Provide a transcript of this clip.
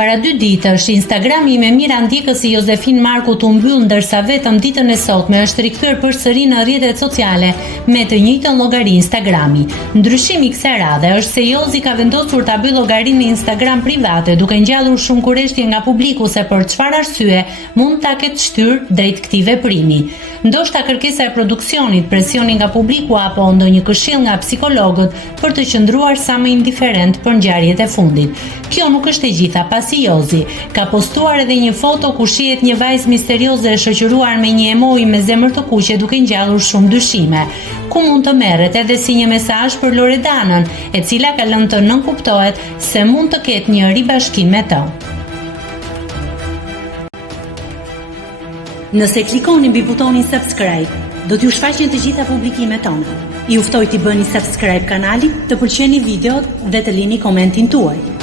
Para 2 ditësh, Instagrami me mira ndjekësi Josefin Marku të mbyll, ndërsa vetëm ditën e sotme është rikthyer përsëri në rrjetet sociale me të njëjtën llogari Instagrami. Ndryshimi i kësaj radhe është se Jozi ka vendosur ta bëjë llogarinë në Instagram private, duke ngjallur shumë kurreshtje nga publiku se për çfarë arsye mund ta ketë shtyrë drejt këtij veprimi. Ndoshta kërkesa e produksionit, presioni nga publiku apo ndonjë këshill nga psikologët për të qëndruar sa më indiferent për ngjarjet e fundit. Kjo nuk është e gjitha, pasi Jozi ka postuar edhe një foto ku shihet një vajzë misterioze e shoqëruar me një emoj me zemër të kuqe duke ngjallur shumë dyshime, ku mund të merret edhe si një mesazh për Loredanën, e cila ka lënë të nënkuptohet se mund të ketë një ribashkim me të. Nëse klikoni mbi butonin subscribe, do t'ju shfaqen të gjitha publikimet tona. Ju ftoj t'i bëni subscribe kanalit, të pëlqeni videot dhe të lini komentin tuaj.